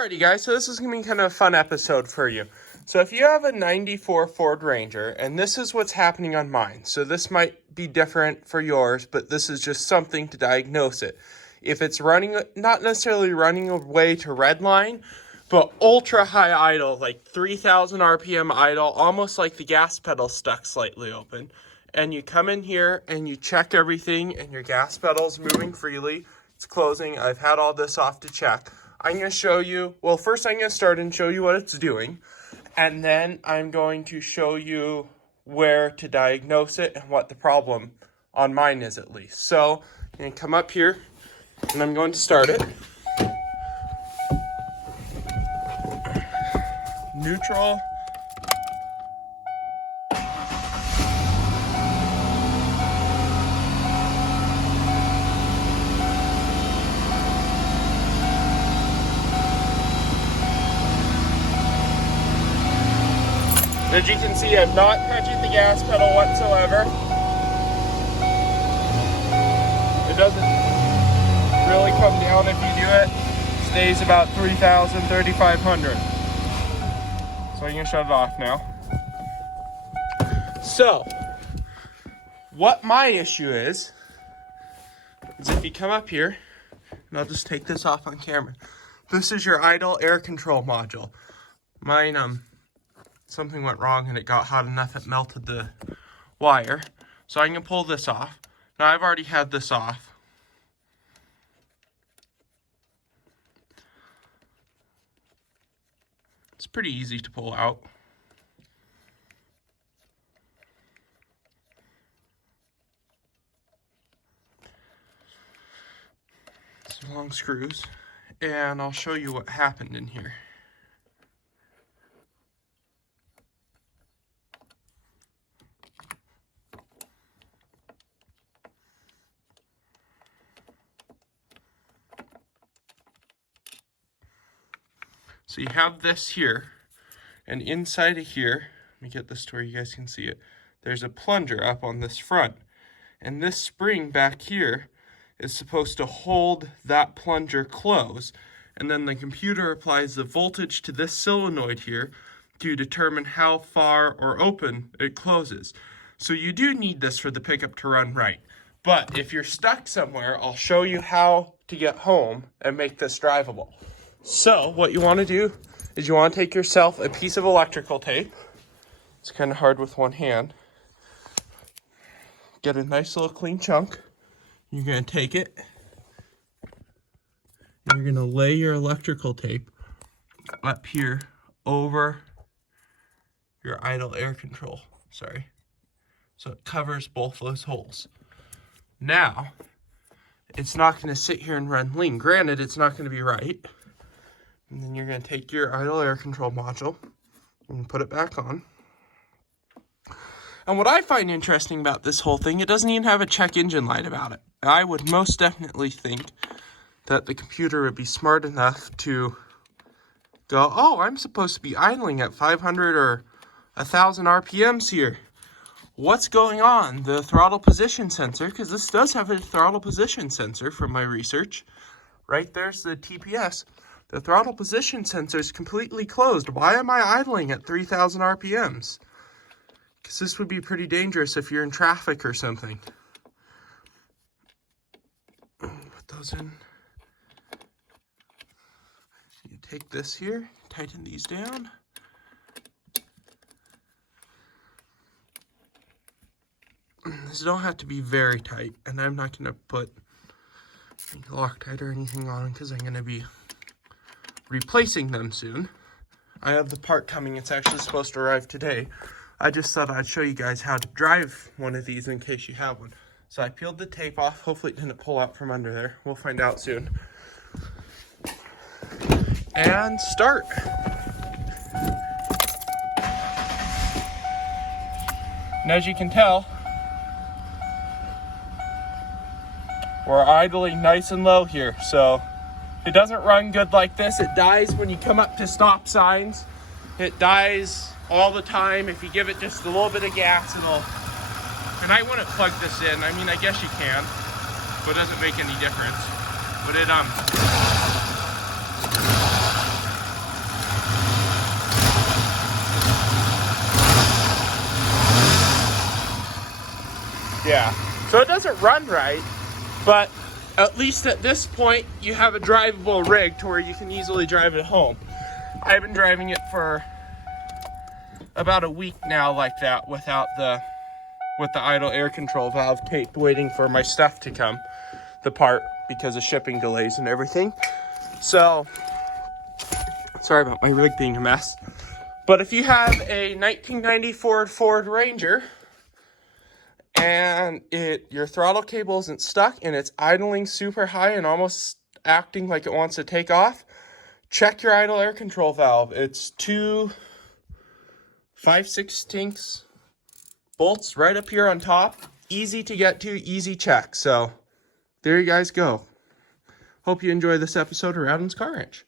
Alrighty guys, so this is going to be kind of a fun episode for you. So if you have a 94 Ford Ranger, and this is what's happening on mine. So this might be different for yours, but this is just something to diagnose it. If it's running, not necessarily running away to red line, but ultra high idle, like 3,000 RPM idle, almost like the gas pedal stuck slightly open. And you come in here and you check everything and your gas pedal's moving freely. It's closing. I've had all this off to check. I'm going to show you, well, first I'm going to start and show you what it's doing, and then I'm going to show you where to diagnose it and what the problem on mine is at least. So I'm going to come up here, and I'm going to start it. Neutral. As you can see, I'm not touching the gas pedal whatsoever. It doesn't really come down if you do it. It stays about 3,000, 3,500. So I'm going to shut it off now. So, what my issue is if you come up here, and I'll just take this off on camera. This is your idle air control module. Mine, something went wrong and it got hot enough it melted the wire. So I'm going to pull this off. Now I've already had this off. It's pretty easy to pull out. Some long screws. And I'll show you what happened in here. So you have this here, and inside of here, let me get this to where you guys can see it, there's a plunger up on this front. And this spring back here is supposed to hold that plunger closed. And then the computer applies the voltage to this solenoid here to determine how far or open it closes. So you do need this for the pickup to run right. But if you're stuck somewhere, I'll show you how to get home and make this drivable. So what you want to do is you want to take yourself a piece of electrical tape. It's kind of hard with one hand. Get a nice little clean chunk. You're going to take it and you're going to lay your electrical tape up here over your idle air control. Sorry. So it covers both those holes. Now, it's not going to sit here and run lean. Granted, it's not going to be right. And then you're going to take your idle air control module and put it back on. And what I find interesting about this whole thing, it doesn't even have a check engine light about it. I would most definitely think that the computer would be smart enough to go, oh, I'm supposed to be idling at 500 or 1,000 RPMs here. What's going on? The throttle position sensor, because this does have a throttle position sensor from my research. Right there's the TPS. The throttle position sensor is completely closed. Why am I idling at 3,000 RPMs? Because this would be pretty dangerous if you're in traffic or something. Put those in. You take this here, tighten these down. These don't have to be very tight, and I'm not going to put Loctite or anything on them because I'm going to be replacing them soon. I have the part coming. It's actually supposed to arrive today. I just thought I'd show you guys how to drive one of these in case you have one. So I peeled the tape off. Hopefully it didn't pull out from under there. We'll find out soon. And start. And as you can tell, we're idling nice and low here. So it doesn't run good like this. It dies when you come up to stop signs. It dies all the time. If you give it just a little bit of gas, it'll... And I wouldn't plug this in. I mean, I guess you can, but it doesn't make any difference. But it, Yeah. So it doesn't run right, but at least at this point, you have a drivable rig to where you can easily drive it home. I've been driving it for about a week now like that with the idle air control valve taped, waiting for my stuff to come, the part, because of shipping delays and everything. So, sorry about my rig being a mess. But if you have a 1994 Ford Ranger and your throttle cable isn't stuck and it's idling super high and almost acting like it wants to take off, check your idle air control valve. It's 2 5/16 bolts right up here on top. Easy to get to, easy check. So there you guys go. Hope you enjoy this episode of Adam's Car Wrench.